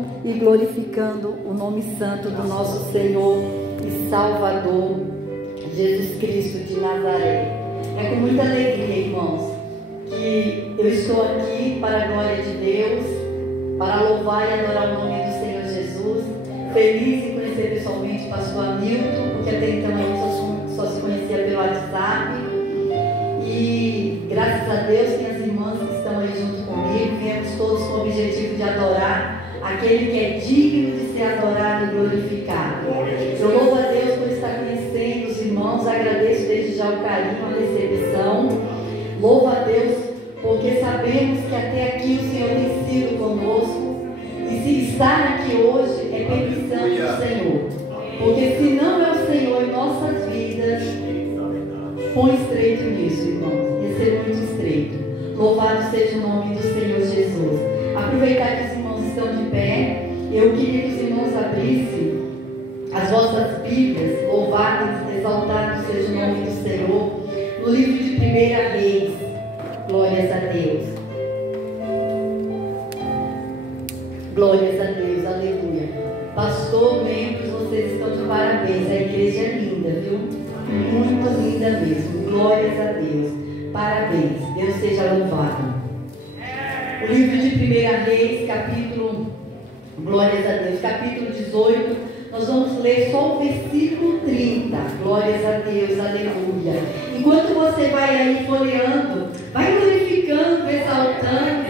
e glorificando o nome santo do nosso Senhor e Salvador, Jesus Cristo de Nazaré. É com muita alegria, irmãos, que eu estou aqui para a glória de Deus, para louvar e adorar o nome do Senhor Jesus. Feliz em conhecer pessoalmente o pastor Hamilton, porque até então a gente só se conhecia pelo WhatsApp. E graças a Deus tem as irmãs que estão aí junto comigo. Viemos todos com o objetivo de adorar aquele que é digno de ser adorado e glorificado. Eu louvo a Deus por estar conhecendo os irmãos, agradeço desde já o carinho, a recepção. Louvo a Deus porque sabemos que até aqui o Senhor tem sido conosco. E se estar aqui hoje é permissão do Senhor. Porque se não é o Senhor em nossas vidas, põe estreito nisso, irmãos. Ia ser muito estreito. Louvado seja o nome do Senhor Jesus. Aproveitar que os irmãos estão de pé, eu queria que os irmãos abrissem as vossas Bíblias. Louvado e exaltado seja o nome do Senhor. No livro de 1 Reis. Glórias a Deus. Glórias a Deus, aleluia. Pastor, membros, vocês estão de parabéns. A igreja é linda, viu? Muito linda mesmo. Glórias a Deus. Parabéns. Deus seja louvado. O livro de 1 Reis, capítulo, glórias a Deus, capítulo 18, nós vamos ler só o versículo 30. Glórias a Deus, aleluia. Enquanto você vai aí folheando, vai glorificando, exaltando,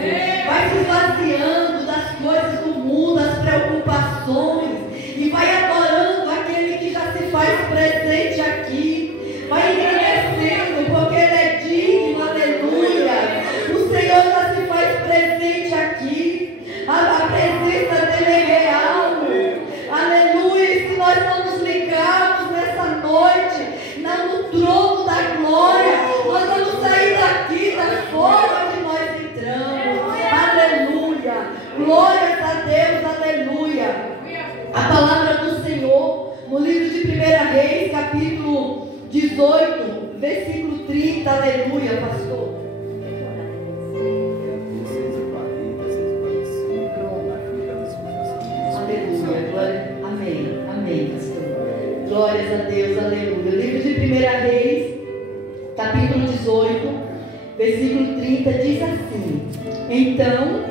vai se esvaziando das coisas do mundo, das preocupações, e vai adorando aquele que já se faz presente aqui, vai engrandecendo, porque Ele é digno, aleluia. O Senhor já se faz presente aqui, a presença dEle é real, aleluia. E se nós não nos ligarmos nessa noite, no trono da glória, nós vamos sair daqui da forma que nós entramos, aleluia. Glórias a Deus, aleluia. A palavra do Senhor no livro de 1 Reis, capítulo 18, versículo 30, aleluia, pastor. Aleluia, glória, amém, amém, pastor. Glórias a Deus, aleluia. O livro de 1 Reis, capítulo 18, versículo 30, diz assim: Então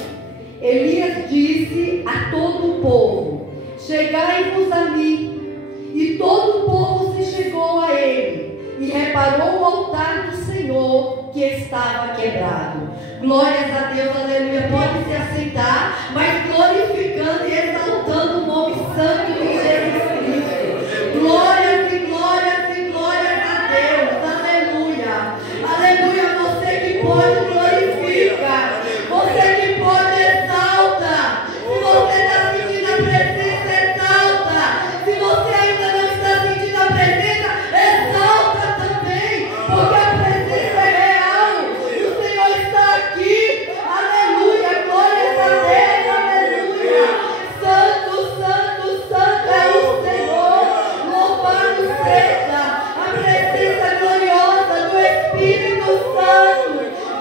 Elias disse a todo o povo: Chegai-vos a mim. E todo o povo se chegou a ele, e reparou o altar do Senhor que estava quebrado. Glórias a Deus, aleluia. Pode se assentar, mas glorificando e exaltando o nome santo de Jesus Cristo. Glórias e glórias e glórias a Deus, aleluia. Aleluia. Você que pode, glorifica. Você que pode, exalta. Se você está sentindo a presença, exalta. Se você ainda não está sentindo a presença, exalta também, porque a presença é real. O Senhor está aqui, aleluia. Glórias a Deus, aleluia. Santo, santo, santo é o Senhor. Louvado seja a presença gloriosa do Espírito Santo,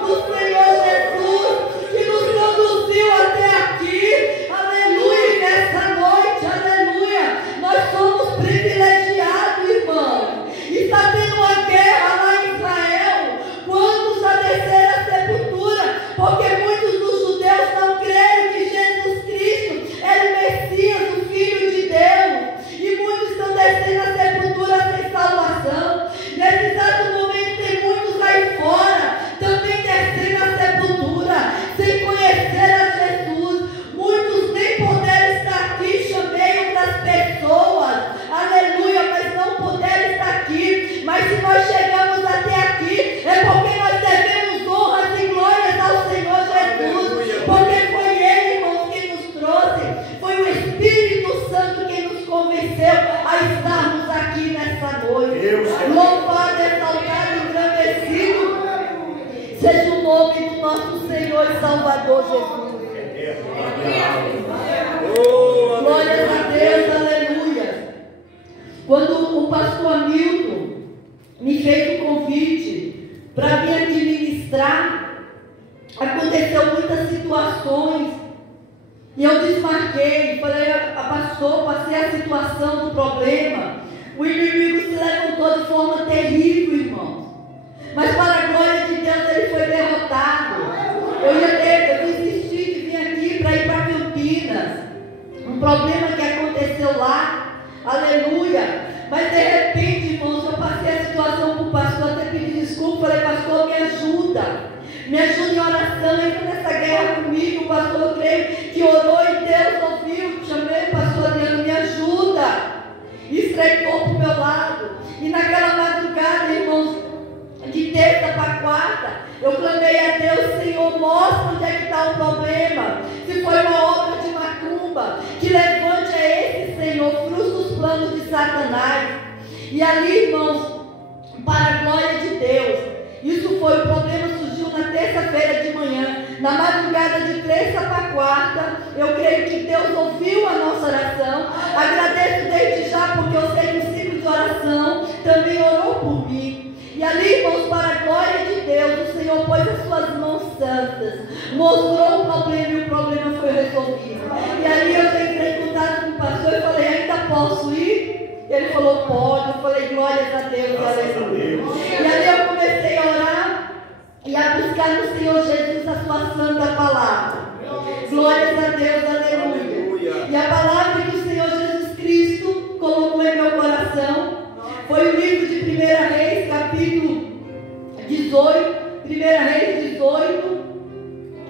do Senhor Jesus, que nos conduziu até aqui, aleluia. E nessa noite, aleluia, nós somos privilegiados, irmão. Está tendo uma guerra lá em Israel. Quantos a descer a sepultura? Porque muitos dos judeus não creram que Jesus Cristo era o Messias, o Filho de Deus. E muitos estão descendo a sepultura sem salvação. Nesse exato momento tem muitos aí fora também descendo a sepultura sem conhecer a Jesus. Muitos nem puderam estar aqui, chamei outras pessoas, aleluia, mas não puderam estar aqui. Mas se nós chegamos até aqui, é porque nós devemos honras e glórias ao Senhor Jesus, porque foi Ele, irmãos, quem nos trouxe, foi o Espírito Santo quem nos convenceu a estarmos aqui nessa noite. Louvado, exaltado, engrandecido seja o nome do nosso Senhor e Salvador Jesus. Glórias a Deus, aleluia. Quando o pastor Hamilton me fez o convite para vir administrar, aconteceu muitas situações E eu desmarquei, falei, pastor, passei a situação do problema. O inimigo se levantou de forma terrível, irmãos. Mas para a glória de Deus ele foi derrotado. Eu desisti de vir aqui para ir para Campinas. Um problema que aconteceu lá. Aleluia. Mas de repente, irmãos, eu passei a situação para o pastor, até pedi desculpa. Falei, pastor, me ajuda. Me ajuda em oração, entra nessa guerra comigo. O pastor, eu creio que orou e Deus ouviu. Chamei o pastor Adriano, me ajuda. Estreitou para o meu lado. E naquela madrugada, irmãos, de terça para quarta, eu clamei a Deus, Senhor, mostra onde é que está o problema. Se foi uma obra de macumba, que levante a esse, Senhor, frustra os planos de Satanás. E ali, irmãos, para a glória de Deus, isso foi, o problema surgiu na terça-feira de manhã. Na madrugada de terça para quarta, eu creio que Deus ouviu a nossa oração. Agradeço desde já, porque eu sei que o ciclo de oração também orou por mim. E ali, irmãos, para a glória de Deus, o Senhor pôs as suas mãos santas, mostrou o problema e o problema foi resolvido. E ali eu entrei em contato com o pastor e falei, ainda posso ir? Ele falou, pode. Eu falei, glórias a Deus, aleluia. E ali eu comecei a orar e a buscar no Senhor Jesus a sua santa palavra. Glórias a Deus, aleluia. E a palavra que o Senhor Jesus Cristo colocou em meu coração foi o livro de 1 Reis, capítulo 18, 1 Reis 18,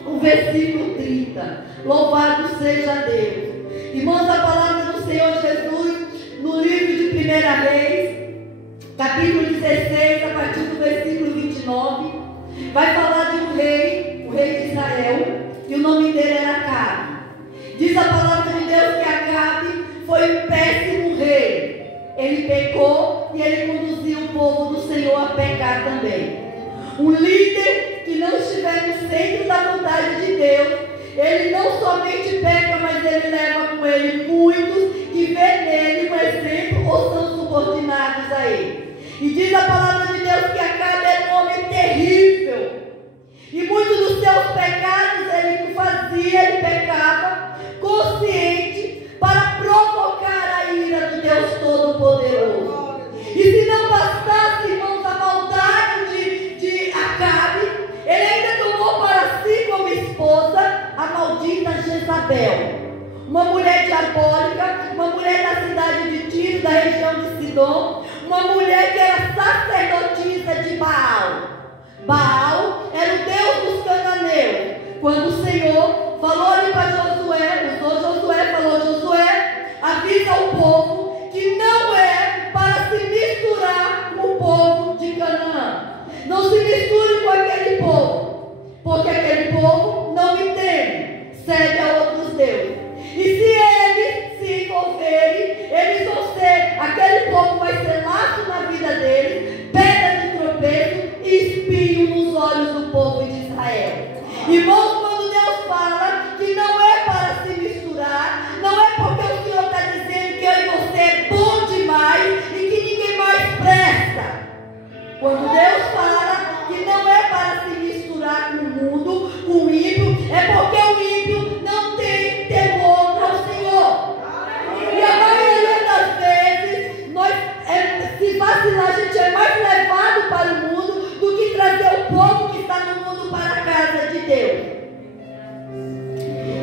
o versículo 30. Louvado seja Deus. Irmãos, a palavra do Senhor Jesus, no livro de 1 Reis, capítulo 16, a partir do versículo 29, vai falar de um rei, o rei de Israel, e o nome dele era Acabe. Diz a palavra de Deus que Acabe foi um péssimo rei. Ele pecou e ele conduziu o povo do Senhor a pecar também. Um líder que não estiver no centro da vontade de Deus, ele não somente peca, mas ele leva com ele muitos que vê nele um exemplo ou são subordinados a ele. E diz a palavra de Deus que Acabe era um homem terrível. E muitos dos seus pecados ele fazia, ele pecava consciente para provocar a ira do Deus Todo-Poderoso. E se não bastasse, irmãos, a maldade de Acabe, ele ainda tomou para si como esposa a maldita Jezabel, uma mulher diabólica, uma mulher da cidade de Tiro, da região de Sidom, uma mulher que era sacerdotisa de Baal. Baal era o Deus dos cananeus. Quando o Senhor falou ali para Josué, falou, Josué, avisa o povo que não é para se misturar com o povo de Canaã. Não se misture com aquele povo, porque aquele povo não me teme, serve a outros deuses. E se eles se envolverem, eles vão ser, aquele povo vai ser laço na vida deles, pedra de tropeço e espinho nos olhos do povo de Israel. Irmãos, quando Deus fala que não é para se misturar, não é porque o Senhor está dizendo que eu e você é bom demais e que ninguém mais presta. Quando Deus fala que não é para se misturar com o mundo, com o ímpio, é porque o ímpio não tem temor ao Senhor. E a maioria das vezes, se vacilar, a gente é mais levado para o mundo do que trazer o povo que está no mundo para a casa de Deus.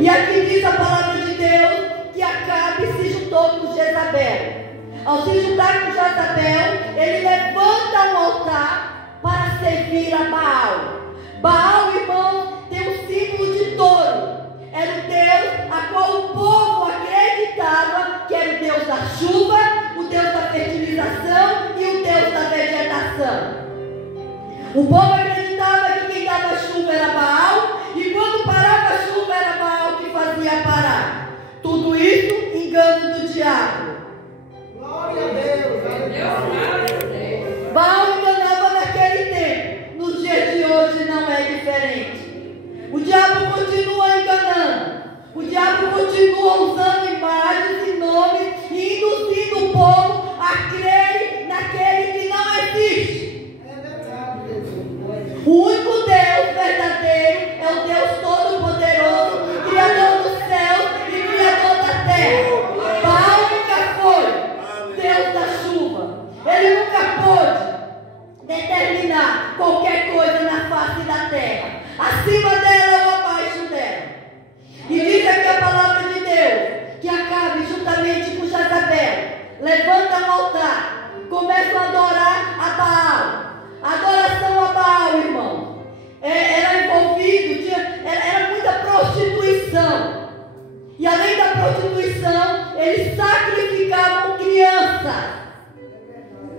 E aqui diz a palavra de Deus que Acabe se juntou com Jezabel. Ao se juntar com Jezabel, ele levanta um altar para servir a Baal. Baal, irmão, tem um símbolo de touro. Era o Deus a qual o povo acreditava que era o Deus da chuva, o Deus da fertilização e o Deus da vegetação. O povo acreditava que quem dava chuva era Baal, e quando parava a chuva era Baal que fazia parar. Tudo isso engano do diabo. Glória a Deus. Baal enganava naquele tempo. Nos dias de hoje não é diferente. O diabo continua enganando. O diabo continua usando imagens e nomes e induzindo o povo a crer naquele que não existe. É verdade, Jesus. O único Deus verdadeiro é o Deus Todo-Poderoso, Criador dos céus qualquer coisa na face da terra, acima dela ou abaixo dela. E diz aqui a palavra de Deus, que Acabe, juntamente com Jezabel, levanta um altar, começam a adorar a Baal. Adoração a Baal, irmão, era envolvido, era muita prostituição. E além da prostituição, eles sacrificavam crianças.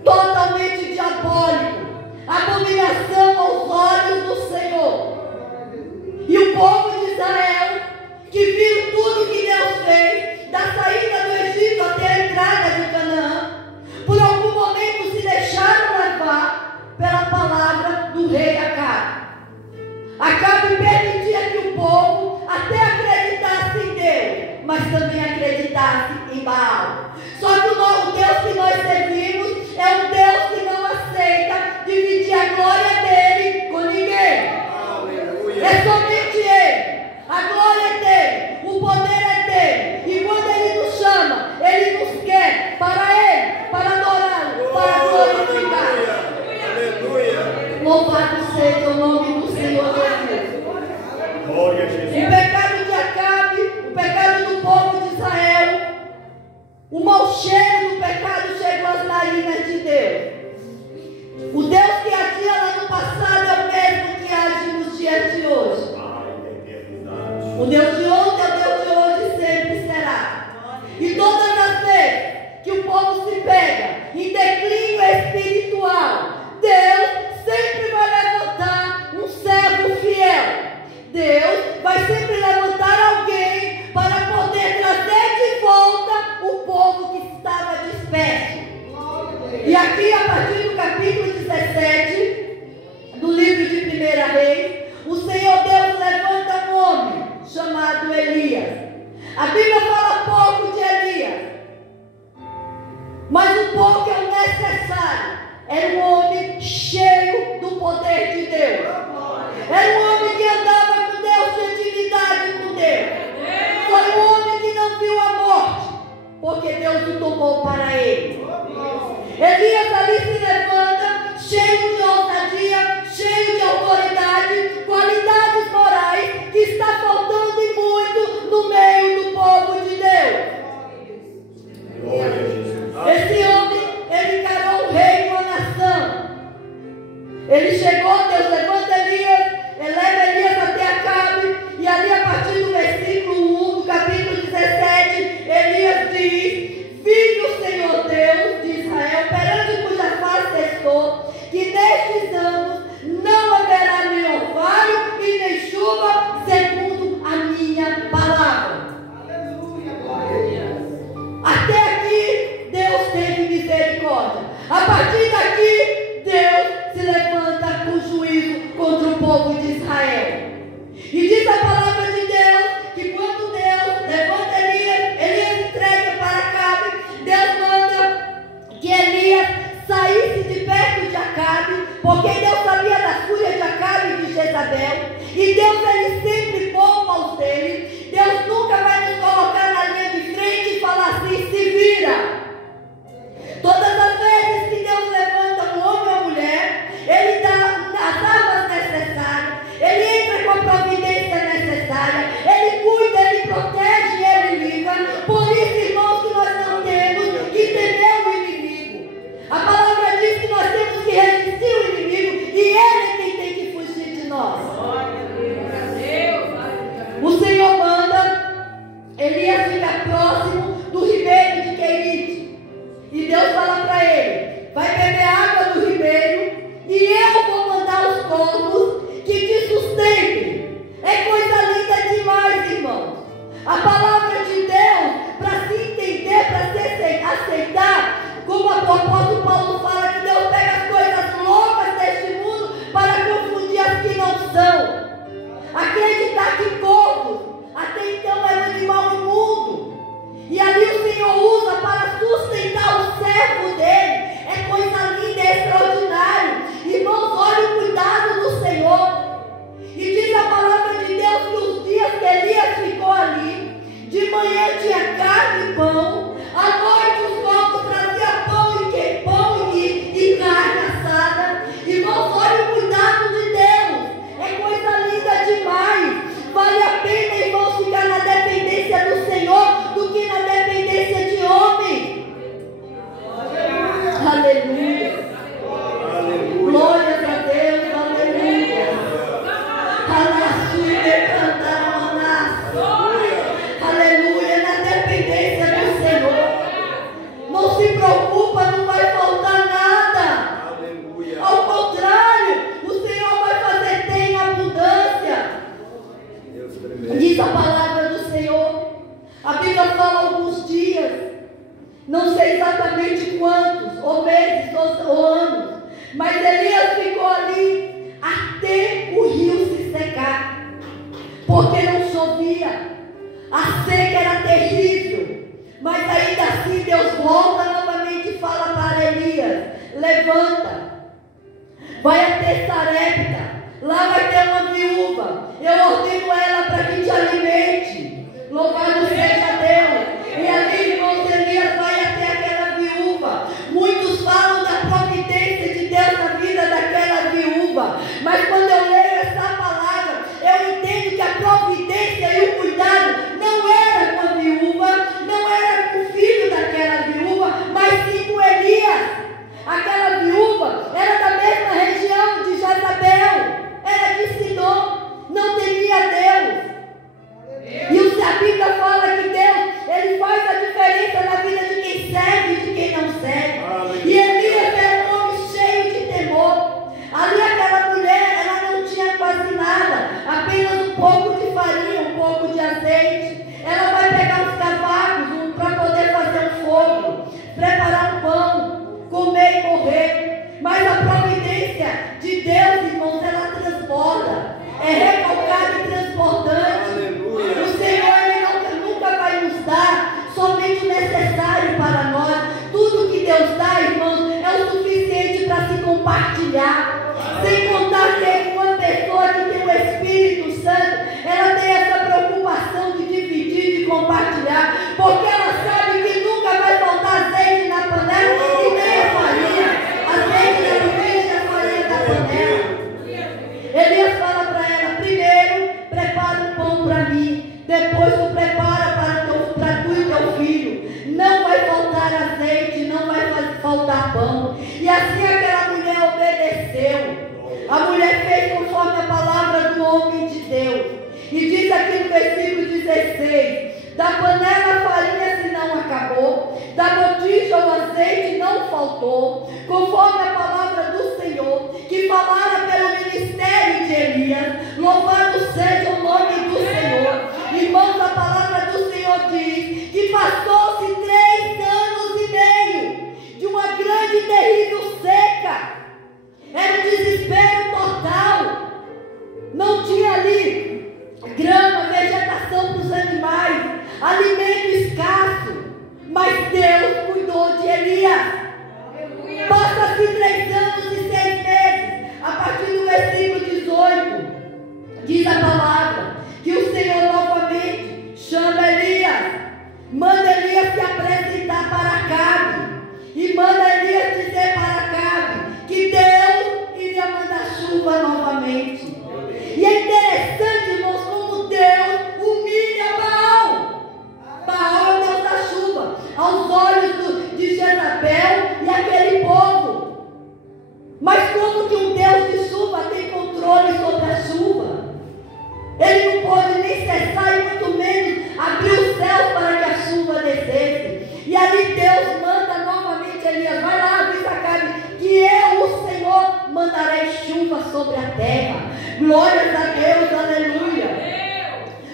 Totalmente diabólico. Abominação aos olhos do Senhor. E o povo de Israel, que viu tudo que Deus fez, da saída do Egito até a entrada de Canaã, por algum momento se deixaram levar pela palavra do rei Acabe. Acabe permitia que o povo até acreditasse em Deus, mas também acreditasse em Baal. Só que o Deus que nós servimos é um Deus que não aceita dividir a glória dele com ninguém. Aleluia. É somente ele. A glória é dele, o poder é dele. E quando ele nos chama, ele nos quer para ele, para adorá-lo, para glorificar. Aleluia. Louvado seja o nome do Senhor Jesus. Glória a Jesus. O pecado de Acabe, o pecado do povo de Israel, o mau cheiro do pecado chegou às narinas de Deus. O Deus que agia lá no passado é o mesmo que age nos dias de hoje. O Deus de ontem é o Deus de hoje e sempre será. E todas as vezes que o povo se pega em declínio espiritual, Deus sempre vai levantar um servo fiel. Deus vai sempre levantar alguém para poder trazer de volta o povo que estava disperso. E aqui, a partir do capítulo 17 do livro de 1 Reis, o Senhor Deus levanta um homem chamado Elias. A Bíblia fala pouco de Elias, mas o pouco é o necessário. Era um homem cheio do poder de Deus. Era um homem que andava com Deus, tinha intimidade com Deus. Foi um homem que não viu a morte, porque Deus o tomou para ele. Elias ali se levanta, cheio de ousadia, cheio de autoridade, qualidades morais que está faltando e muito no meio do povo de Deus. Esse homem, ele encarou o rei e uma nação. Ele chegou, Deus levanta Elias, eleva Elias até Acabe, e ali a partir do versículo 1 do capítulo 17, Elias diz: vive o Senhor Deus de Israel, perante cuja face estou, que nestes anos não haverá nem orvalho e nem chuva, segundo a minha palavra. Até aqui, Deus teve misericórdia. A partir daqui, Deus se levanta com juízo contra o povo de Israel. E diz a palavra de Deus que quando Deus levanta Elias, Elias entrega para Acabe, Deus manda que Elias saísse de perto de Acabe, porque Deus sabia da fúria de Acabe e de Jezabel, e Deus ele sempre poupa os dele. Deus nunca vai nos colocar na linha de frente e falar assim: se vira. Todas as vezes que Deus levanta um homem ou mulher, ele dá as armas necessárias, ele entra com a providência necessária, ele cuida, ele protege, ele livra. Por isso, irmãos, que nós não temos que temer o inimigo. A palavra diz que nós temos que resistir o inimigo, e ele é quem tem que fugir de nós. O Senhor manda Elias ficar próximo do ribeiro de Querite. E Deus fala para ele: vai beber água do ribeiro, e eu vou mandar os corvos que te sustentem. É coisa linda demais, irmãos. A palavra de Deus, para se entender, para se aceitar, como o apóstolo Paulo fala, que Deus pega as coisas loucas deste mundo para confundir as que não são. Acreditar que corvos até então era um animal imundo, e ali o Senhor usa para sustentar o servo dele. Não sei exatamente quantos, ou meses, ou anos. Mas Elias ficou ali até o rio se secar. Porque não chovia. A seca era terrível. Mas ainda assim Deus volta novamente e fala para Elias: levanta, vai até Sarepta, lá vai ter uma viúva, eu ordeno ela para que te alimente. Louvado seja Deus. E ali, irmãos, Elias vai até aquela viúva. Muitos falam da providência de Deus na vida daquela viúva, mas quando eu leio essa palavra, eu entendo que a providência e o cuidado não era com a viúva, não era com o filho daquela viúva, mas sim com Elias. Aquela viúva era da mesma região de Jezabel, era de Sidom, não temia Deus. E a Bíblia fala que Deus, Ele faz a diferença na vida de quem serve e de quem não serve. E Elias era um homem cheio de temor. Ali aquela mulher, ela não tinha quase nada, apenas um pouco de farinha, um pouco de azeite. Ela vai pegar os cavacos para poder fazer um fogo, preparar um pão, comer e morrer. Mas a providência de Deus, irmãos, ela transborda, é recalcada e transbordante. Aleluia. O Senhor, Ele nunca vai nos dar somente o necessário para nós. Tudo que Deus dá, irmãos, é o suficiente para se compartilhar. Sem contar que uma pessoa que tem o Espírito Santo, ela tem essa preocupação de dividir, de compartilhar, porque ela sabe que nunca vai faltar azeite na panela e nem a farinha. Azeite na panela e a farinha da panela. Elias fala para ela: primeiro, prepara um pão para mim, depois tu prepara para tu e teu filho. Não vai faltar azeite, não vai faltar pão. E assim aquela mulher obedeceu. A mulher fez conforme a palavra do homem de Deus. E diz aqui no versículo 16: da panela a farinha se não acabou, da botija o azeite não faltou, conforme a palavra do Senhor, que falara pelo ministério de Elias. Louvado seja o nome do Senhor. Irmãos, a palavra do Senhor diz que passou-se 3 anos e meio de uma grande e terrível seca. Era um desespero total. Não tinha ali grama, vegetação para os animais, alimento escasso. Mas Deus cuidou de Elias. Passa-se 3 anos e 6 meses. A partir do versículo 18, diz a palavra que o Senhor novamente chama Elias, manda Elias se apresentar para Acabe, e manda Elias dizer para Acabe que Deus iria mandar chuva novamente. E é interessante, irmãos, como Deus humilha Baal. Baal é o Deus da chuva, aos olhos de Jezabel e aquele povo. Mas como que um Deus de chuva tem controle sobre a chuva? Ele não pode nem cessar e muito menos abrir os céus para que a chuva descesse. E ali Deus manda novamente Elias: vai lá, avisa Acabe que eu, o Senhor, mandarei chuva sobre a terra. Glórias a Deus, aleluia.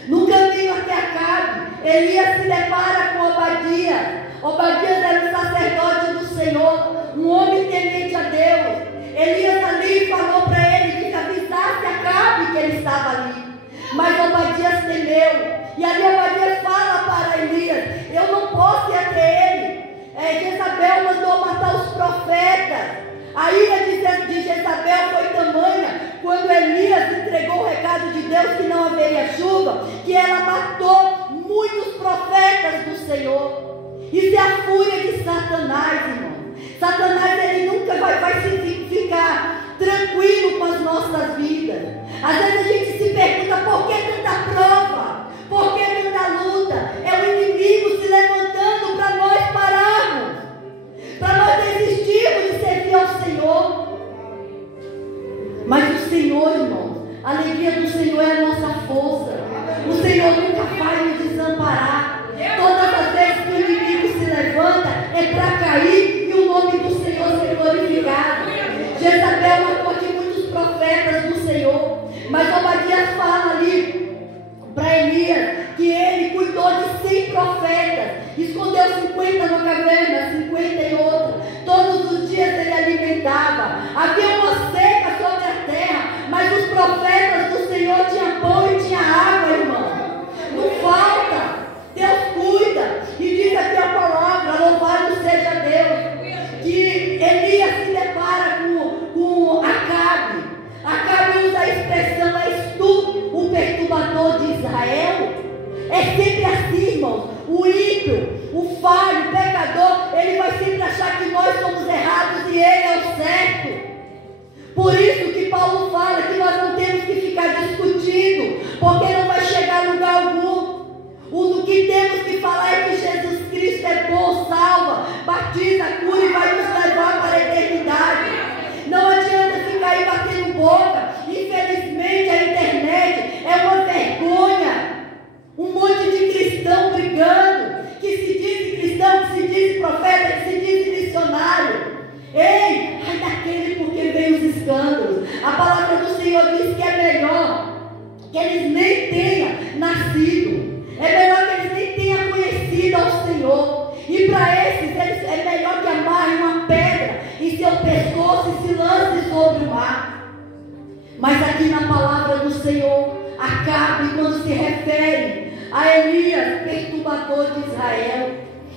No caminho até Acabe, Elias se depara com Obadias. Obadias era um sacerdote do Senhor, um homem temente a Deus. Elias ali falou para ele que avisasse Acabe que ele estava ali. Mas Obadias temeu. E ali Obadias fala para Elias: eu não posso ir até ele. Jezabel mandou matar os profetas. A ira de Jezabel foi tamanha, quando Elias entregou o recado de Deus que não haveria chuva, que ela matou muitos profetas do Senhor. Isso é a fúria de Satanás, irmão. Satanás, ele nunca vai ficar tranquilo com as nossas vidas. Às vezes a gente se pergunta: por que tanta prova? Por que tanta luta? É o inimigo se levantando para nós pararmos, para nós desistirmos de servir ao Senhor. Mas o Senhor, irmãos, a alegria do Senhor é a nossa força. O Senhor nunca vai nos desamparar. Todas as vezes que o inimigo se levanta, é para cair e o nome do Senhor ser glorificado. Jezabel matou aqui muitos profetas do Senhor, mas Obadias fala ali para Elias que ele cuidou de 100 profetas ímpio, o falho, o pecador, ele vai sempre achar que nós somos errados e ele é o certo. Por isso que Paulo fala que nós não temos que ficar discutindo, porque não vai chegar a lugar algum. O que temos que falar é que Jesus Cristo é bom, salva, batiza, cura e vai nos levar para a eternidade. Não adianta ficar aí batendo boca. Infelizmente a internet é uma vergonha. Um monte de cristão brigando, que se diz cristão, que se diz profeta, que se diz missionário. Ei, ai daquele porque veio os escândalos. A palavra do Senhor diz que é melhor que eles nem tenham nascido. É melhor que eles nem tenham conhecido ao Senhor. E para esses é melhor que amarrem uma pedra em seu pescoço e se lance sobre o mar. Mas aqui na palavra do Senhor, Acabe, quando se refere a Elias, perturbador de Israel,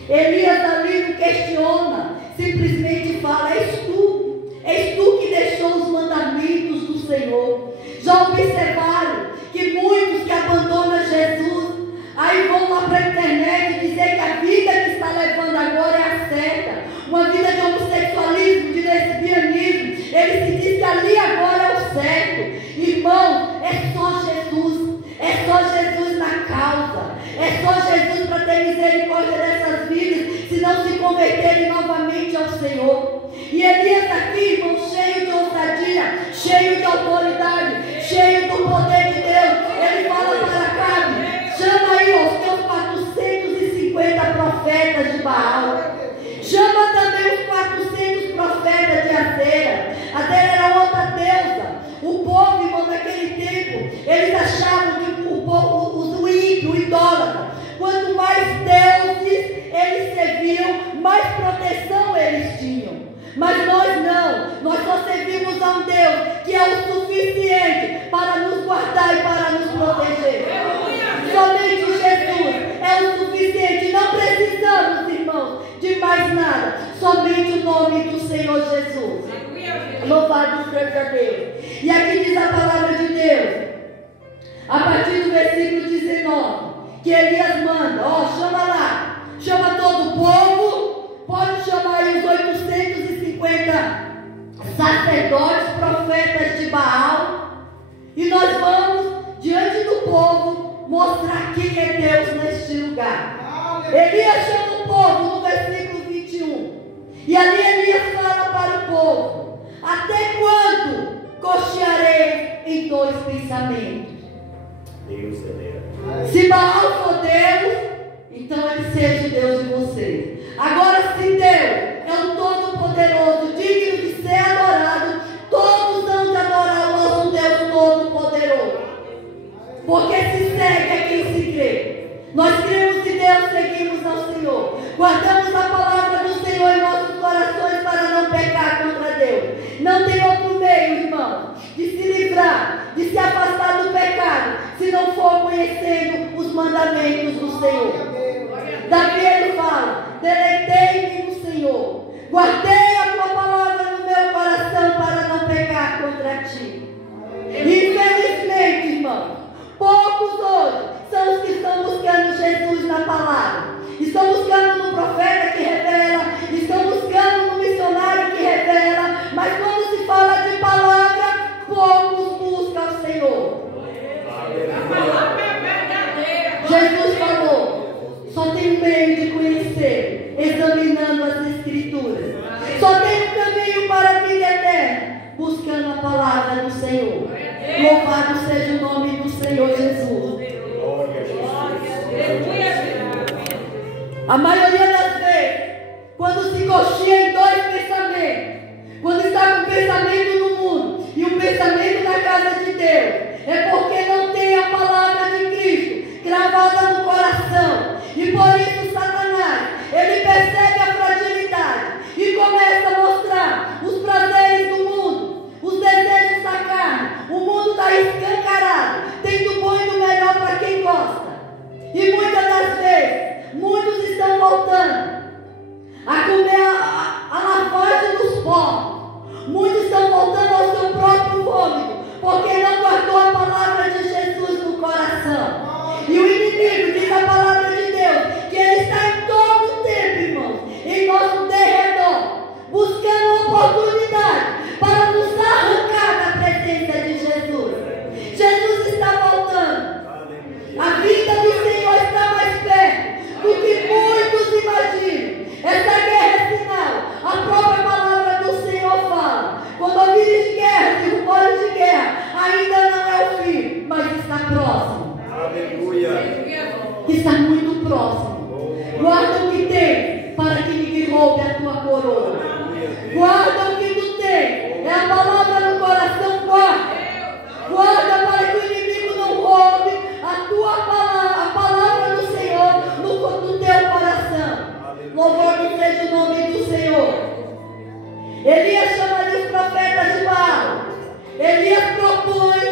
Elias ali não questiona, simplesmente fala: és tu que deixou os mandamentos do Senhor. Já observaram que muitos que abandonam Jesus, aí vão lá para a internet dizer que a vida que está levando agora é a certa, uma vida de homossexualismo, de lesbianismo, ele se diz que ali agora é o certo. Irmão, é só Jesus na causa, é só Jesus para ter misericórdia dessas vidas, se não se converterem novamente ao Senhor. E Elias aqui, irmão, cheio de ousadia, cheio de autoridade, cheio do poder de Deus, ele fala para Acabe: chama aí os teus 450 profetas de Baal, chama também os 400 profetas de Asera. Asera era outra deusa. O povo, irmão, naquele tempo, eles achavam que o ímpio, o idólatra, quanto mais deuses eles serviam, mais proteção eles tinham. Mas nós não, nós só servimos a um Deus que é o suficiente para nos guardar e para nos proteger. Somente Jesus é o suficiente, não precisamos, irmãos, de mais nada, somente o nome do Senhor Jesus. Louvado seja Deus. E aqui diz a palavra de Deus, a partir do versículo 19, que Elias manda: chama lá, chama todo o povo, pode chamar aí os 850 sacerdotes, profetas de Baal, e nós vamos, diante do povo, mostrar quem é Deus neste lugar. Elias chama o povo no versículo 21, e ali Elias fala para o povo: até quando cochearei em dois pensamentos? Deus é Deus. Se Baal for Deus, então ele seja o Deus de vocês. Agora, se Deus é o Todo-Poderoso, digno de ser adorado, todos hão de adorar o nosso Deus Todo-Poderoso. Porque se segue a quem se crê. Nós cremos em Deus, seguimos ao Senhor, guardamos a palavra do Senhor em nossos corações para não pecar contra Deus. Não tem outro meio, irmão, de se livrar, de se afastar do pecado, se não for conhecendo os mandamentos do Senhor. Davi, ele fala: deleitei-me no Senhor, guardei a tua palavra no meu coração para não pecar contra ti. Infelizmente, irmão, poucos hoje são os que estão buscando Jesus na palavra, estão buscando no profeta que revela, estão buscando no missionário que revela, mas quando se fala de palavra, poucos buscam o Senhor. A palavra é verdadeira. Jesus falou: só tem um meio de conhecer, examinando as Escrituras. Só tem um caminho para a vida eterna, buscando a palavra do Senhor. Louvado seja o nome do Senhor Jesus. A maioria das vezes, quando se coxia em dois pensamentos, quando está com o pensamento no mundo e o pensamento na casa de Deus, é porque não tem a palavra de Cristo gravada no coração. E por isso Satanás, ele percebe a fragilidade e começa a mostrar os prazeres do mundo, os desejos da carne. O mundo está escancarado, tem do bom e do melhor para quem gosta. E muitas das vezes, muitos estão voltando a comer a lavagem dos povos. Muitos estão voltando ao seu próprio vômito, porque não guardou a palavra de Jesus no coração. E o inimigo, diz a palavra de Deus, que ele tem para que ninguém roube a tua coroa. Guarda o que tu tem. É a palavra no coração, guarda. Guarda para que o inimigo não roube a tua palavra, a palavra do Senhor no teu coração. Louvado seja o nome do Senhor. Elias chamaria os profetas de Baal. Elias propõe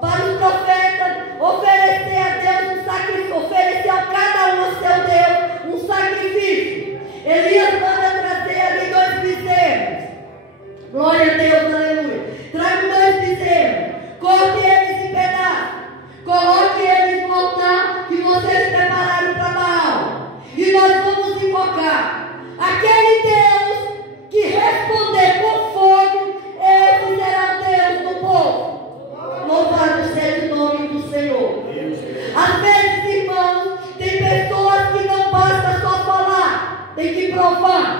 para os profetas oferecer a Deus um sacrifício, oferecer a cada um a seu Deus um sacrifício. Elias manda trazer ali 2 bezerros. Glória a Deus, aleluia. Traga 2 bezerros, corte eles em pedaços, coloque eles no altar que vocês prepararam para Baal. E nós vamos invocar aquele Deus que responder com fogo, esse será o Deus do povo. Louvado seja o nome do Senhor. Às vezes, irmãos, tem pessoas que não basta só falar, tem que provar.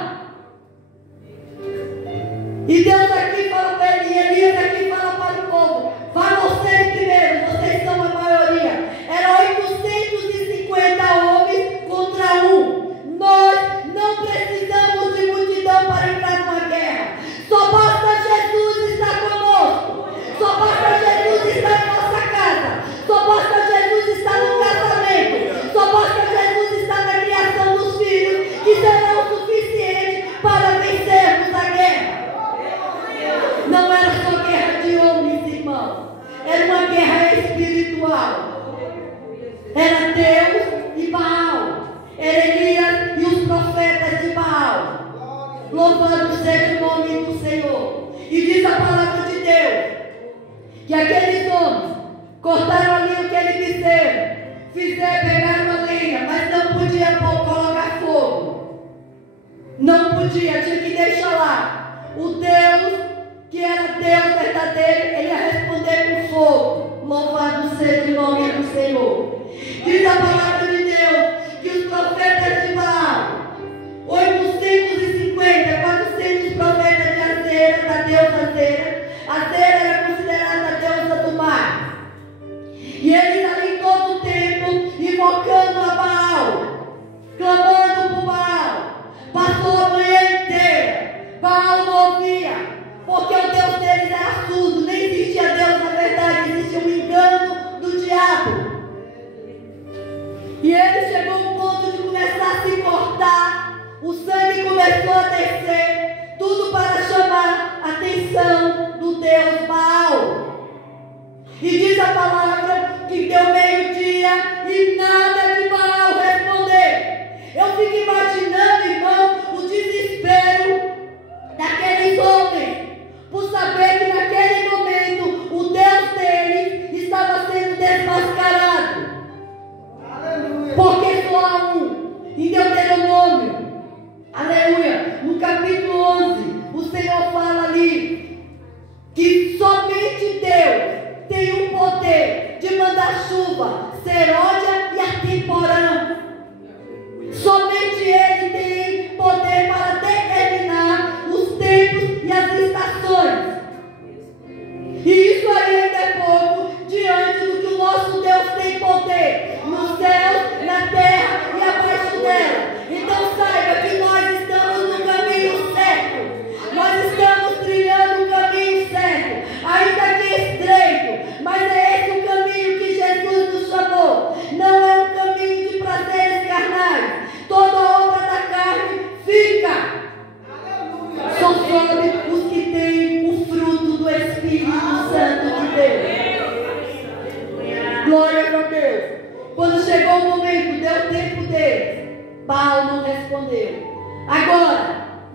E Deus aqui fala para ele, e Elias aqui fala para o povo: vá vocês primeiro, vocês são a maioria. Eram 850 homens contra 1. Nós não precisamos de multidão para entrar numa guerra. Só basta Jesus estar conosco. Só basta Jesus estar em nossa casa. Só basta Jesus estar no casamento. Só basta Jesus estar na criação dos filhos, que será o suficiente para vencermos a guerra. Não era só guerra de homens, irmão. Era uma guerra espiritual. Era Deus e Baal. Era Elias e os profetas de Baal. Louvado seja o nome do Senhor. E diz a palavra de Deus que aqueles homens cortaram ali aquele bezerro, pegaram a lenha, mas não podia colocar fogo. Não podia, tinha que deixar lá. O Deus, que era Deus verdadeiro, ele ia responder com fogo. Louvado seja o nome do Senhor. Diz a palavra de Deus que os profetas de Baal, 850, 400 profetas de Azera, da deusa Azera. Azera era considerada a deusa do mar. E eles ali todo o tempo invocando a Baal, clamando por Baal. Passou a manhã inteira. Baal não ouvia, porque o Deus deles era surdo. Nem existia Deus na verdade, existia um engano do diabo. E ele chegou ao ponto de começar a se cortar, o sangue começou a descer, tudo para chamar a atenção do Deus Baal. E diz a palavra que deu meio-dia e nada de Baal responder. Eu fico imaginando, irmão, o desespero daqueles homens, por saber que naquele momento o Deus deles estava sendo desmascarado. Porque só há um. Em Deuteronômio, aleluia, no capítulo 11, o Senhor fala ali que somente Deus tem o poder de mandar chuva, seródia e atemporã. Somente Ele tem poder para determinar os tempos e as estações. E isso ainda é pouco diante do que o nosso Deus tem poder nos céus, na terra e abaixo dela. Então saiba que nós estamos no caminho certo. Nós estamos trilhando o caminho certo, ainda que estreito, mas é esse o caminho que Jesus nos chamou. Não é um caminho de prazeres carnais. Toda obra da carne fica. Só sobe os que têm o fruto do Espírito Santo de Deus. Glória a Deus. Quando chegou o momento, deu tempo deles, Baal não respondeu. Agora,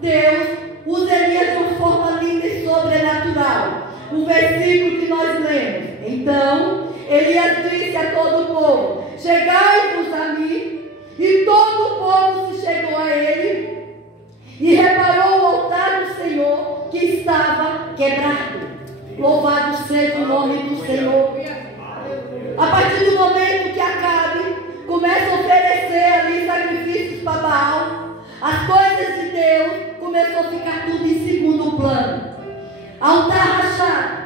Deus usa Elias de uma forma linda e sobrenatural. O versículo que nós lemos. Então, Elias disse a todo o povo: chegai-vos a mim. E todo o povo se chegou a ele e reparou o altar do Senhor que estava quebrado. Louvado seja o nome do Senhor. A partir do momento que Acabe começa a oferecer ali sacrifícios para Baal, as coisas de Deus começou a ficar tudo em segundo plano. Altar rachado,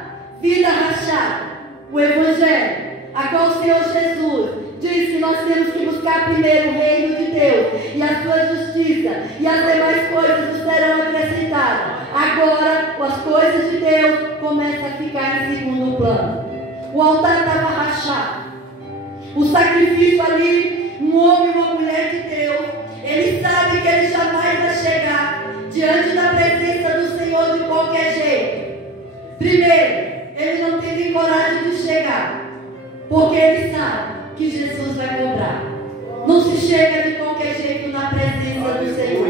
vida rachada, o Evangelho, a qual o Senhor Jesus diz que nós temos que buscar primeiro o reino de Deus e a sua justiça, e as demais coisas nos serão acrescentadas. Agora, as coisas de Deus começam a ficar em segundo plano. O altar estava rachado. O sacrifício ali, um homem e uma mulher de Deus, ele sabe que ele jamais vai chegar diante da presença do Senhor de qualquer jeito. Primeiro, ele não teve coragem de chegar, porque ele sabe que Jesus vai cobrar. Não se chega de qualquer jeito na presença do Senhor.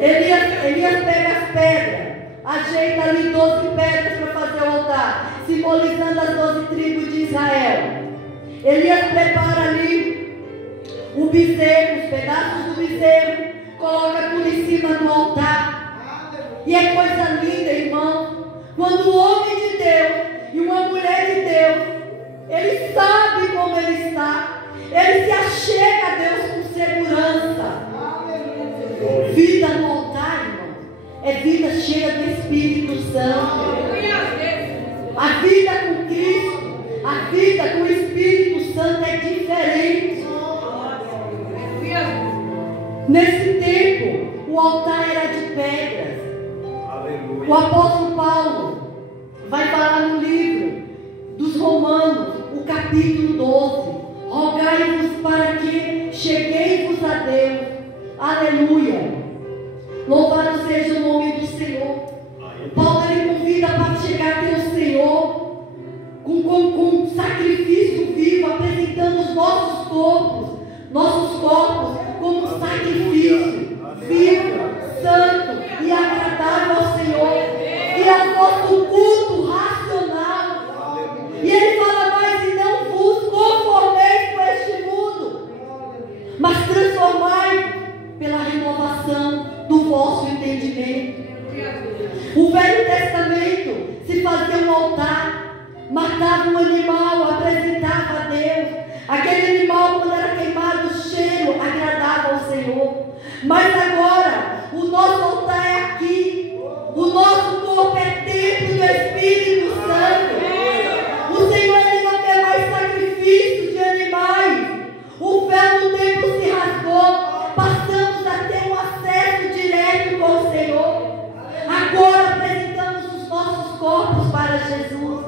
Elias pega as pedras, ajeita ali 12 pedras para fazer o altar, simbolizando as 12 tribos de Israel. Elias prepara ali o bezerro, os pedaços do bezerro, coloca tudo em cima do altar. E é coisa linda, irmão, quando um homem de Deus e uma mulher de Deus, ele sabe como ele está, ele se achega a Deus com segurança. Vida no altar, irmão, é vida cheia do Espírito Santo. A vida com Cristo, a vida com o Espírito Santo é diferente. Nesse tempo, o altar era de pedras. O apóstolo Paulo vai falar no livro dos Romanos, o capítulo 12: rogai-vos para que cheguei-vos a Deus. Aleluia! Louvado seja o nome do Senhor. Paulo ele convida para chegar até o Senhor com sacrifício vivo, apresentando os nossos corpos como um sacrifício vivo, santo e agradável ao Senhor, e é o nosso culto racional. E ele fala mais: e não vos conformeis com este mundo, mas transformai pela renovação do vosso entendimento. O Velho Testamento se fazia um altar, matava um animal, apresentava a Deus. Aquele animal, quando era queimado, o cheiro agradava ao Senhor. Mas agora, o nosso altar é aqui. O nosso corpo é templo do Espírito Santo. O Senhor ele não quer mais sacrifícios de animais. O véu do templo se rasgou. Passamos a ter um acesso direto com o Senhor. Agora apresentamos os nossos corpos para Jesus,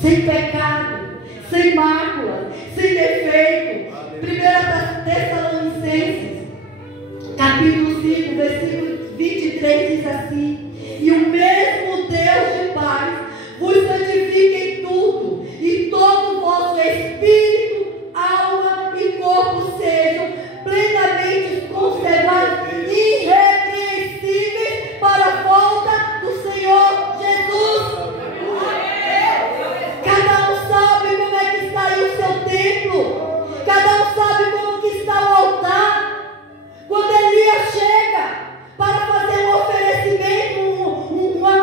sem pecado, sem mácula, sem defeito. 1 Tessalonicenses, capítulo 5, versículo 23 diz assim: e o mesmo Deus de paz vos santifique em tudo, e todo o vosso espírito, alma e corpo sejam plenamente conservados, irrepreensíveis para a volta do Senhor Jesus. Cada um sabe como é que está aí o seu templo. Cada um sabe como que está o altar. Quando Elias chega para fazer um oferecimento, uma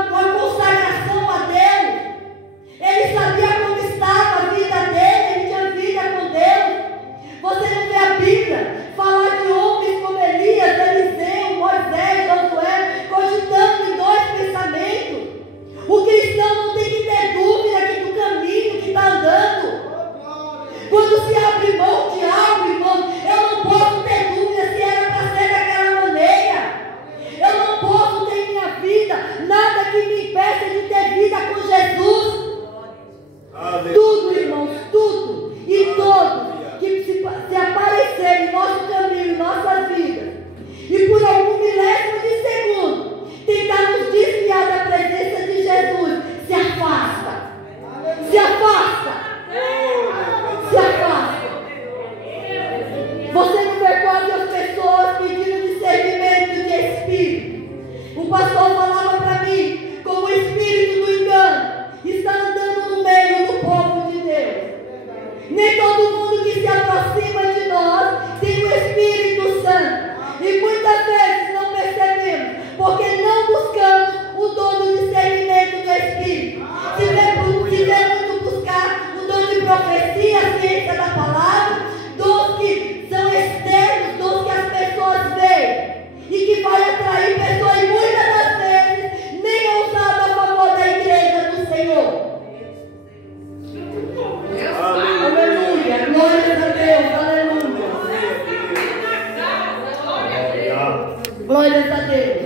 Glórias a Deus.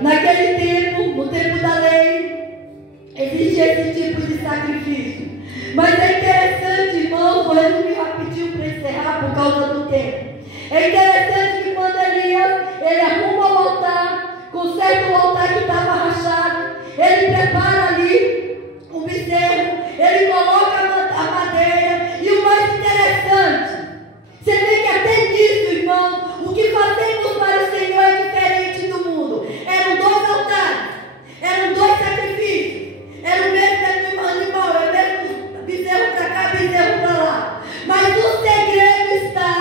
Naquele tempo, no tempo da lei, existia esse tipo de sacrifício. Mas é interessante, irmãos, vou resumir rapidinho para encerrar por causa do tempo. É interessante que quando Elias, ele arruma o altar, conserta o altar que estava rachado, ele prepara ali o bezerro, ele coloca a madeira, e o mais interessante, você vê que até nisso, irmão, o que fazemos para o Senhor é diferente do mundo. Eram 2 altares, eram 2 sacrifícios, era o mesmo animal, era o mesmo bezerro para cá, bezerro para lá. Mas o segredo está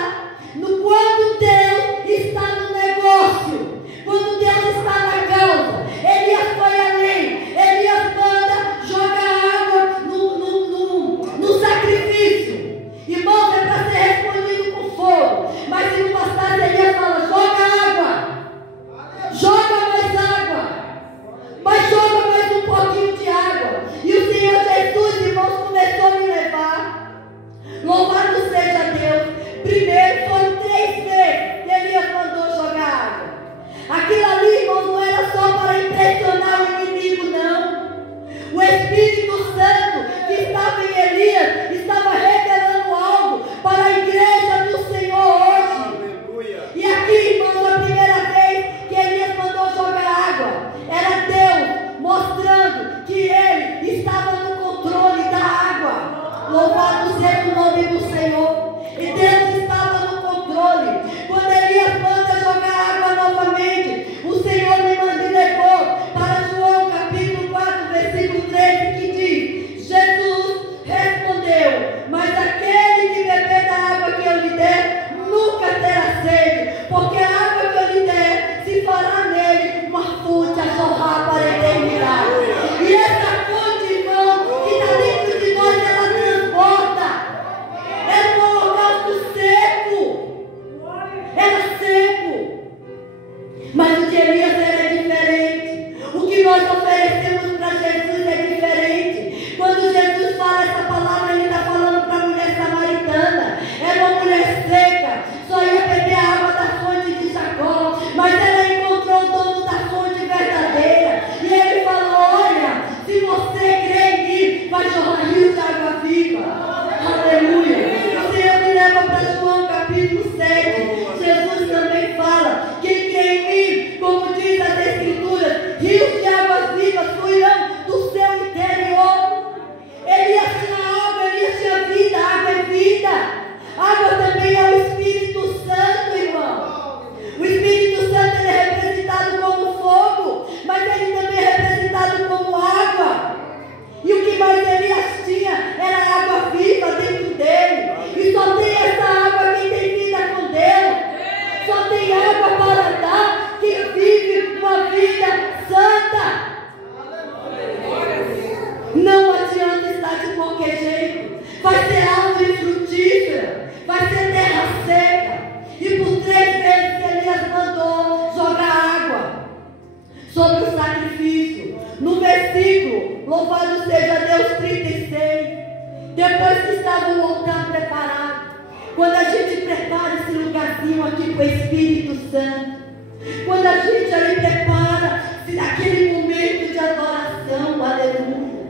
no quando Deus está no negócio, quando Deus está na causa. Elias foi além, Elias manda jogar água no sacrifício. Irmãos, é para ser respondido com fogo. Mas se não bastasse, Elias fala: joga água, joga mais água, mas joga mais um pouquinho de água. E o Senhor Jesus, irmãos, começou a me levar. Louvado seja Deus. Primeiro foram 3 vezes que Elias mandou jogar água. Aquilo ali, irmãos, não era só para impressionar o inimigo, não. O Espírito Santo que estava em Elias estava revelando algo para a igreja do Senhor hoje. Aleluia. E aqui, irmãos, a primeira vez que Elias mandou jogar água, era Deus mostrando que ele estava no controle da água. Louvado seja o nome do Senhor. E Deus estava no controle. Quando Elias manda jogar água novamente, o Senhor me levou para João capítulo 4, versículo 13, que diz: Jesus respondeu: mas aquele que beber da água que eu lhe der, nunca terá sede, porque a água que eu lhe der se fará nele uma fonte a jorrar para a eternidade. E essa fonte, irmão, que está dentro de nós, ela transborda. Era um holocausto seco. Era seco. Mas o de Elias era diferente. O que nós oferecemos para Jesus é diferente. Quando Jesus fala essa palavra, ele está falando para a mulher samaritana. Era uma mulher seca, só ia beber a água da fonte de Jacó. Mas ela encontrou o dono da fonte verdadeira. E ele falou: olha, se você crê em mim, vai jorrar rios de água viva. Aleluia. O Senhor me leva para João capítulo 7. Jesus também fala: quem crê em mim, como diz as Escrituras, rios de águas vivas fluirão do seu interior. Elias tinha água, Elias tinha vida. Água é vida. Água também é o Espírito Santo, irmão. O Espírito Santo, ele é representado como fogo, mas ele também é representado como água. E o que mais Elias tinha era água viva dentro dele. E só tem essa água quem tem vida com Deus. Só tem água para dar quem vive uma vida santa. Não adianta estar de qualquer jeito. Vai ser árvore frutífera, vai ser terra seca. E por 3 vezes Elias mandou jogar água sobre o sacrifício. No versículo, louvado seja Deus, 36, depois que estava o altar preparado, quando a gente prepara esse lugarzinho aqui com o Espírito Santo, quando a gente ali prepara aquele momento de adoração, aleluia,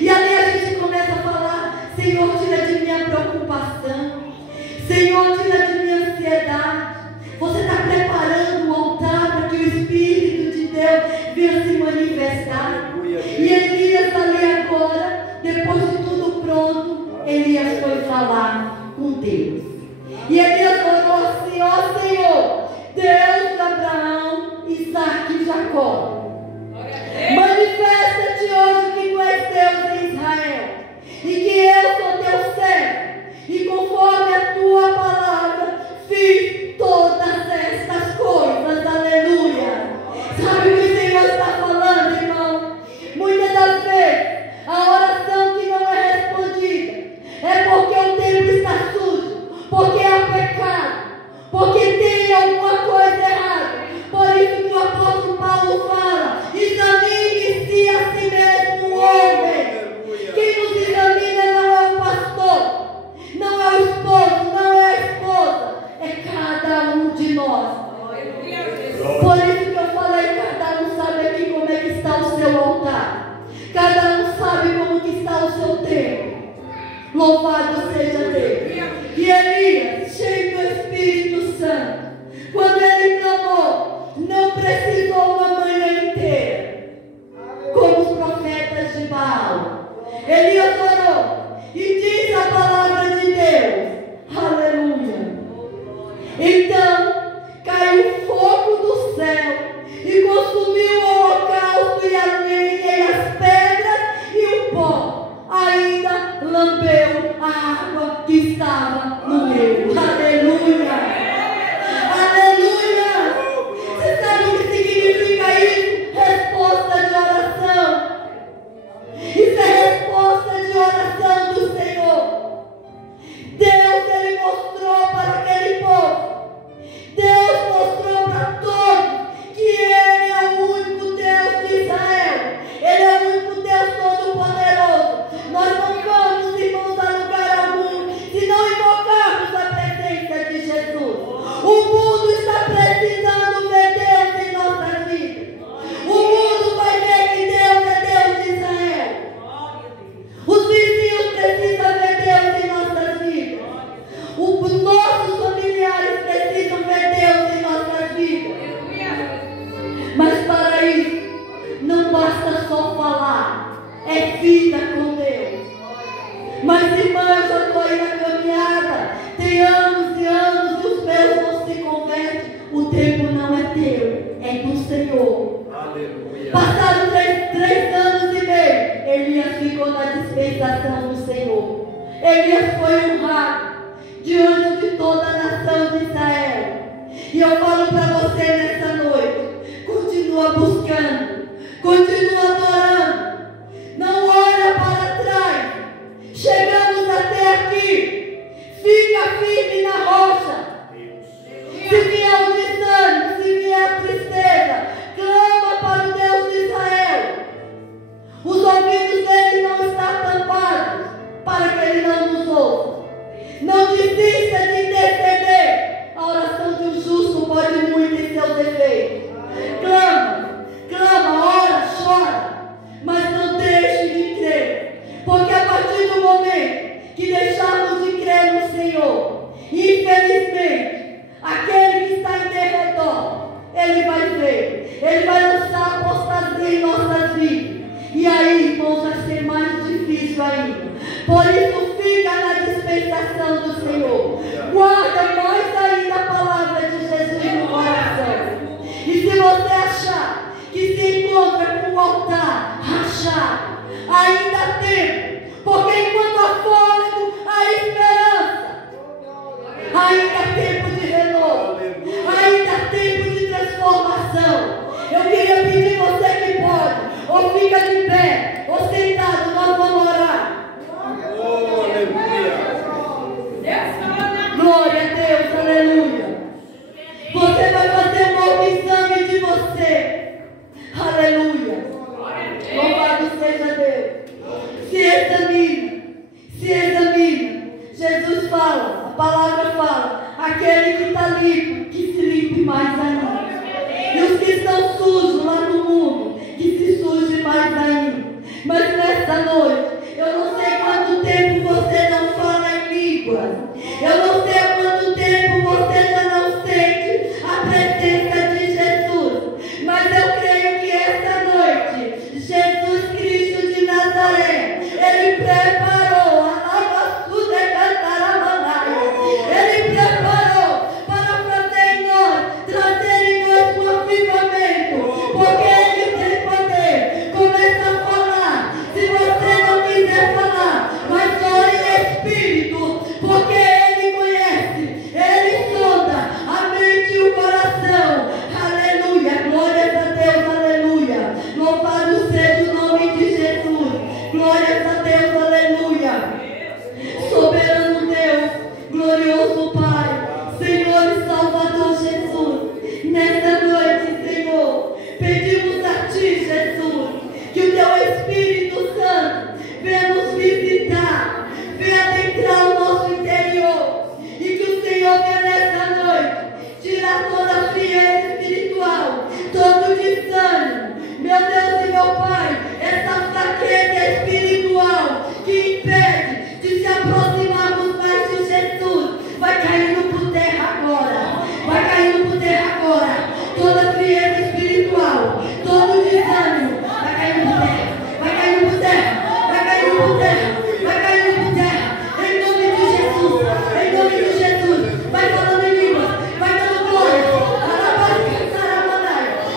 e ali a gente começa a falar: Senhor, tira de mim a preocupação, Senhor, tira de mim a ansiedade. Você está preparando o altar para que o Espírito de Deus venha se manifestar. E Elias ali agora, depois de tudo pronto, Elias foi falar com Deus. E Elias falou assim: ó Senhor, Deus de Abraão, Isaac e Jacó, manifesta-te hoje que tu és Deus em Israel, e que eu sou teu servo, e conforme a tua palavra Louvado seja Deus. E Elias, cheio do Espírito Santo, quando ele clamou, não precisou uma manhã inteira, como os profetas de Baal. Elias orou e diz a palavra de Deus. Aleluia. Então caiu fogo do céu e consumiu o holocausto e a lenha e as pedras e o pó. Ainda lambeu a água que estava no meio. Aleluia. Aleluia. Você sabe o que significa isso? Resposta de oração. Isso é resposta de oração do Senhor. Deus, Ele mostrou para aquele povo. Deus mostrou para todos que Ele é o único Deus de Israel. Ele é o único Deus todo-poderoso. Nós não vamos, irmãos, a lugar algum se não invocarmos a presença de Jesus. O mundo está precisando ver Deus em nossas vidas. O mundo vai ver que Deus é Deus de Israel. Os vizinhos precisam ver Deus em nossas vidas. Os nossos familiares precisam ver Deus em nossas vidas. Mas para isso, não basta só falar, é vida com Deus. Mas irmã, eu já estou aí na caminhada, tem anos e anos e os meus não se convertem. O tempo não é teu, é do Senhor. Aleluia. Passaram 3 anos e meio, Elias ficou na dispensação do Senhor. Elias foi honrado diante de toda a nação de Israel. E eu falo para você nessa noite, continua buscando, continua adorando, não olha para trás. Chegamos até aqui, fica firme na rocha. Se vier o desânimo, se vier a tristeza, clama para o Deus de Israel. Os ouvidos dele não estão tampados para que ele não nos ouça. Não desista de interceder. A oração de um justo pode muito em seus efeitos. Clama, clama, ora, chora, mas não deixe de crer. Porque a partir do momento que deixarmos de crer no Senhor, infelizmente, aquele que está em derredor, ele vai ver, ele vai lançar apostasia em nossas vidas. E aí, irmãos, vai ser mais difícil ainda. Por isso, fica na dispensação do Senhor. Guarda mais ainda a palavra de Jesus no coração. E se você achar que se encontra com o altar rachado, ainda há tempo. Porque enquanto há fôlego, há esperança. Ainda há tempo de renovo. Ainda há tempo de transformação. Eu queria pedir você que pode, ou fica de pé, ou sentado, nós vamos orar. Glória a Deus, aleluia. Você vai fazer um novo exame de você. Aleluia. Louvado seja Deus. toda frieza espiritual, todo desânimo, vai caindo por terra, vai caindo por terra, vai caindo por terra, vai caindo por terra, em nome de Jesus, em nome de Jesus, vai falando em línguas, vai dando glória,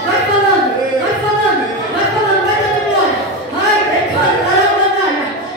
vai falando, vai falando, vai falando, vai dando glória,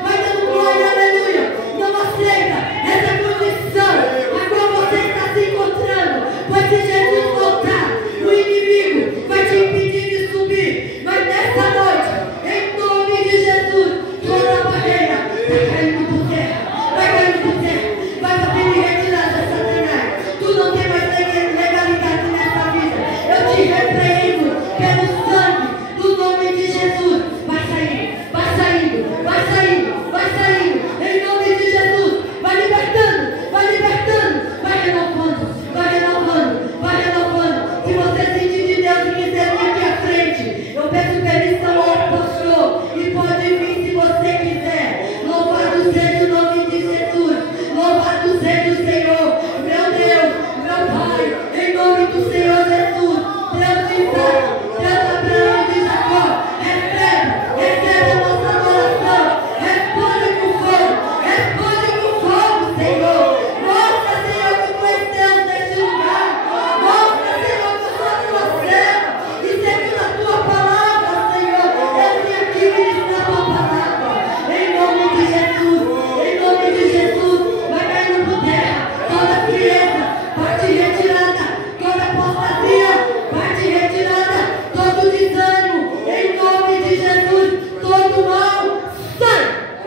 vai dando glória, aleluia, não aceita essa condição a qual você está se encontrando, pois se Jesus voltar, o inimigo vai te impedir de subir, mas nessa noite, em nome de Jesus, toda a barreira vai caindo por terra, vai caindo por terra, vai fazer retirada, Satanás, tu não tem mais legalidade nessa vida, eu te repreendo pelo sangue do nome de Jesus, vai saindo, vai saindo, vai saindo, vai saindo, em nome de Jesus, vai libertando, vai libertando, vai renovando, vai renovando, vai renovando. Se você sentir de Deus e quiser vir aqui à frente, eu peço permissão ao pastor e pode vir se você quiser. Louvado seja o nome de Jesus, louvado seja o Senhor, meu Deus, meu Pai, em nome do Senhor Jesus, Deus de Isaac, Deus de Abraão e de Jacó, recebe a nossa adoração, responde com fogo, Senhor. Mostra, Senhor, que tu és Deus neste lugar. Mostra, Senhor, que eu sou a tua serva. E segundo a tua palavra, Senhor, eu vim aqui ministrar a tua palavra. Em nome de Jesus, vai caindo por terra toda frieza, parte retirada, toda apostasia, parte retirada, todo desânimo. Em nome de Jesus, todo mal, sai.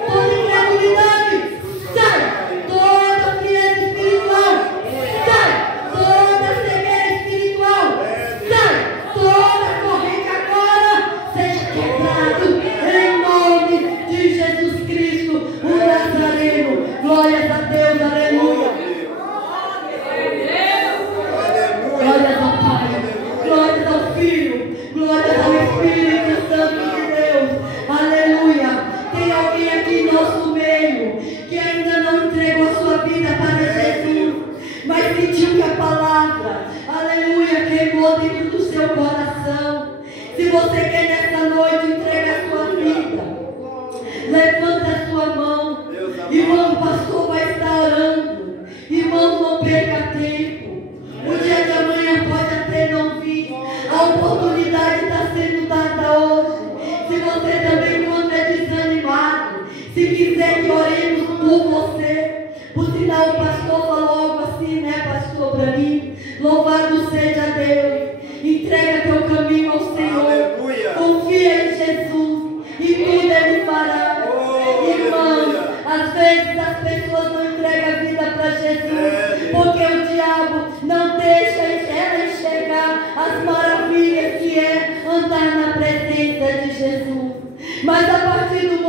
Toda incredulidade, sai. Toda frieza espiritual, sai. Toda cegueira espiritual, sai. Toda corrente agora seja quebrado. Em nome de Jesus Cristo, o Nazareno. Glórias a Deus, aleluia. Glórias ao Pai, glórias ao Filho, glórias ao Espírito Santo de Deus, aleluia. Tem alguém aqui em nosso meio que ainda não entregou a sua vida para Jesus, mas sentiu que a palavra, aleluia, queimou dentro do seu coração. Se você quer nessa noite entregar a sua vida, levanta a sua mão. Irmão, o pastor vai estar orando. Irmão, não perca tempo. O dia de amanhã pode até não vir. A oportunidade está sendo dada hoje. Se você também encontra desanimado, se quiser que oremos por você. Por sinal, o pastor falou algo assim, né, pastor, para mim. Louvado seja Deus. Entrega teu caminho ao Senhor. Aleluia. Confia em Jesus e tudo Ele fará. Irmãos, às vezes as pessoas não entregam a vida para Jesus porque o diabo não deixa ela enxergar as maravilhas que é andar na presença de Jesus. Mas a partir do